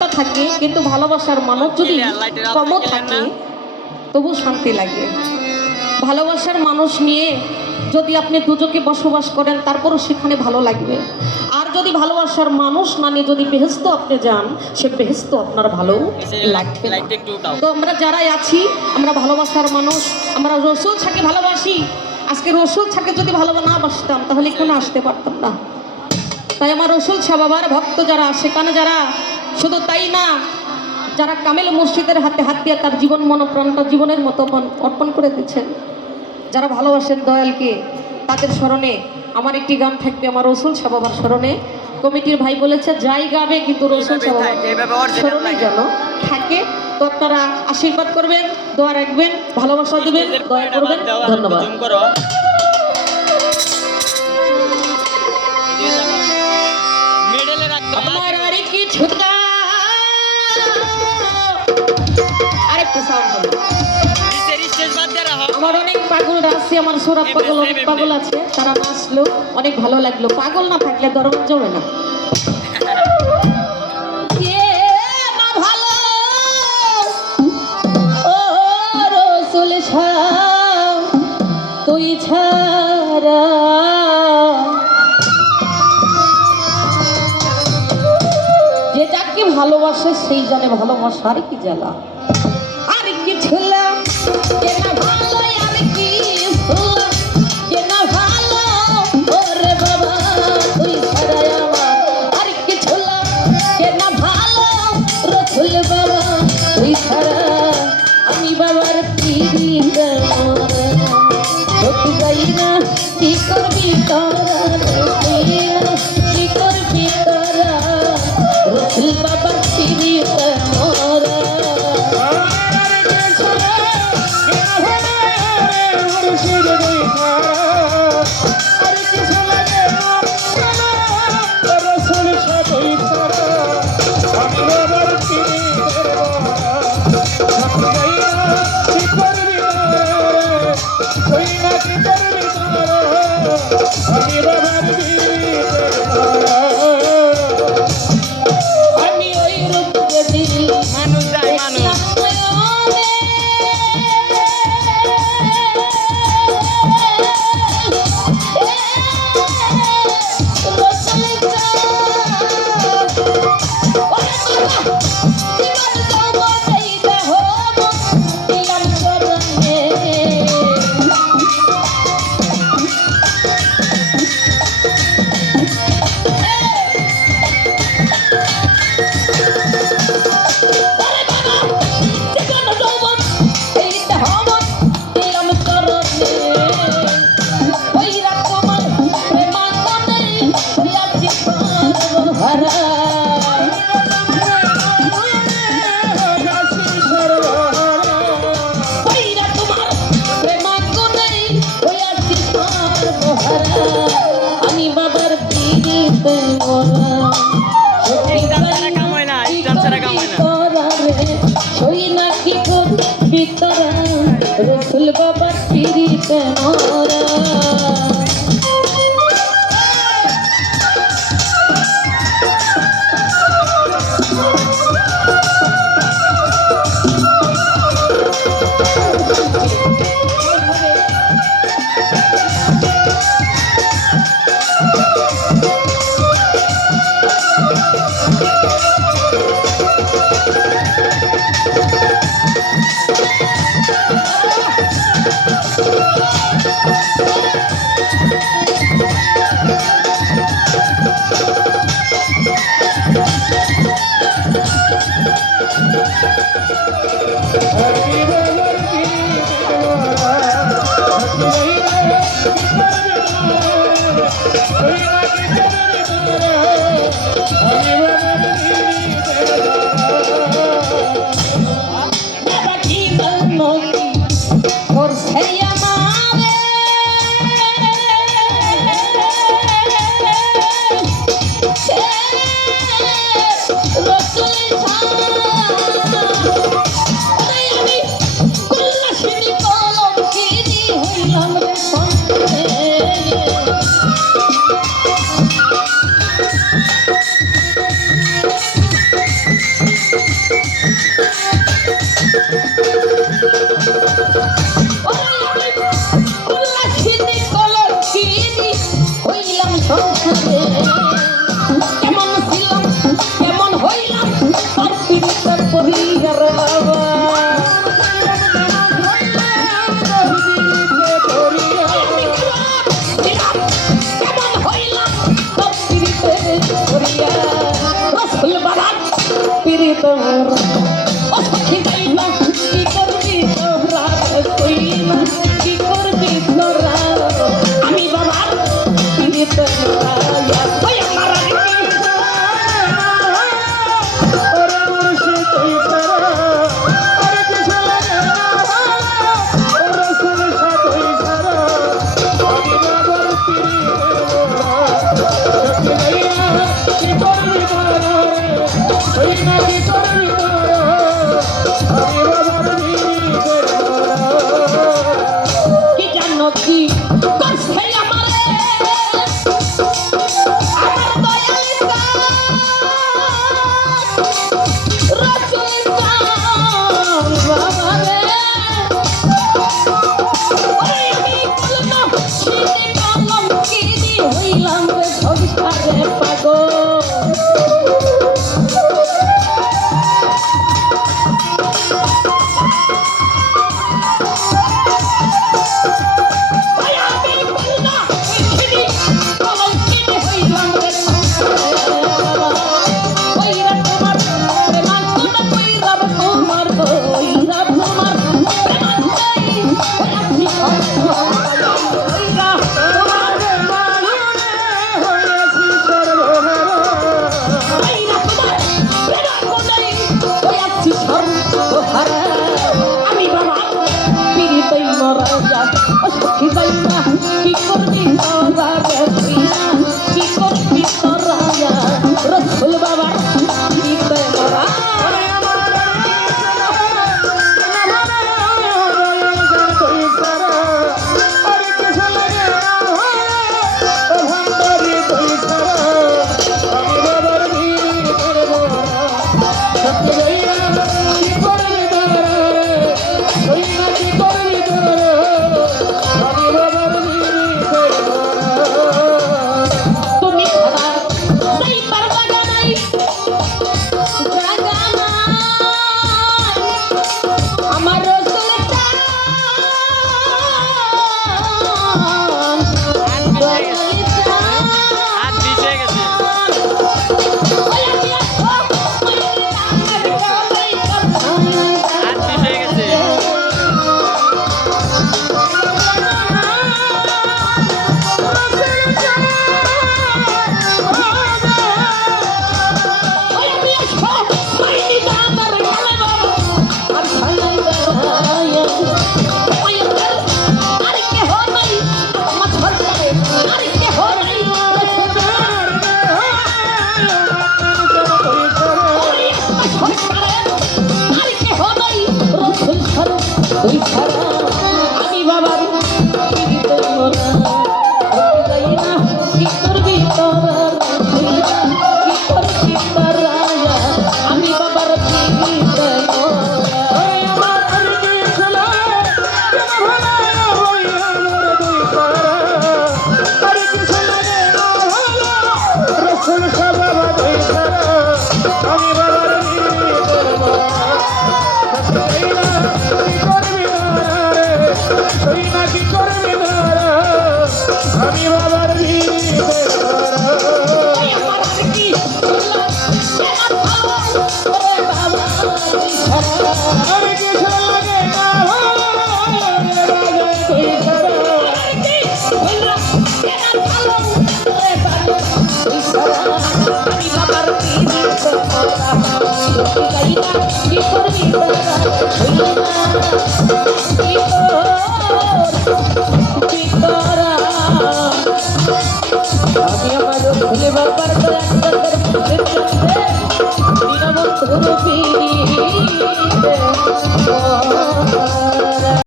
থাকে, কিন্তু ভালোবাসার মানুষ যদি কমও থাকে তবু শান্তি লাগে। ভালোবাসার মানুষ নিয়ে যদি আপনি দুজকে বসবাস করেন তারপরও সেখানে ভালো লাগবে। আর যদি ভালোবাসার মানুষ না নিয়ে যদি বেহেশত আপনি যান, সে বেহেশত আপনার ভালো লাগবে না। তো আমরা যারাই আছি, আমরা ভালোবাসার মানুষ, আমরা রসুল ছাকে ভালোবাসি। আজকে রসুল ছাকে যদি ভালো না বাসতাম তাহলে এখানে আসতে পারতাম না। তাই আমার রসুল শাহ বাবার ভক্ত যারা, সেখানে যারা, শুধু তাই না, যারা কামেল মসজিদের হাতে হাত দিয়ে তার জীবন মনপ্রাণটা জীবনের মতো অর্পণ করে দিচ্ছেন, যারা ভালোবাসেন দয়ালকে, তাদের স্মরণে আমার একটি গান থাকবে আমার রসুল শাহ বাবার স্মরণে। কমিটির ভাই বলেছে যাই গাবে কিন্তু রসুল শাহ বাবার স্মরণে যেন থাকে। তো আপনারা আশীর্বাদ করবেন, দোয়া রাখবেন, ভালোবাসা দেবেন, দয়া করবেন। ধন্যবাদ। আমার আর কিছু আমার অনেক পাগলরা আছে, আমার সোরাব পাগল অনেক পাগল আছে, তারা নাচলো, অনেক ভালো লাগলো। পাগল না থাকলে দরদ জমে না। তুই ছাড়া যে যাকে ভালোবাসে সেই জানে ভালোবাসার কি জ্বালা। আর কি ছিলাম যে না ভালো, আর কি যে না ভালো, ওরে বাবা তুই ছাড়া আমার আর কি ছিলাম যে না ভালো, রসুল বাবা তুই ছাড়া আমি বাবার পিড়িতে সত্যি যাই না। কি করবি তোরা, কি করবি তোরা, রসুল বাবার পিড়িতে মোরা। আমি বাবার পিড়িতে মোরা, সই না কি করবি তোরা, রসুল বাবার পিড়িতে মোরা। পীড়িত মোরা ও সখী যাইবা কি করবি তোরা কইলা কি করবি তোরা আমি বাবার পীড়িত মোরা ওই আমার কি জানো কি করছে আমারে আমার দয়াল রসুল বাবারে ওরে আমি কলম শীতে কলম কিনি হইলাম রে সংসারে পাগল আমি বাবা পীড়িতই মরা যা ও সখী যাইবা কি করবি তোরা কি করবি তোরা রসুল বাবা পীড়িতই মরা তুমি ছাড়া সেই পারবা নাই জাগা নাই আমার রসুল চান হাত ভিজে গেছে। হাত ভিজে গেছে। ওই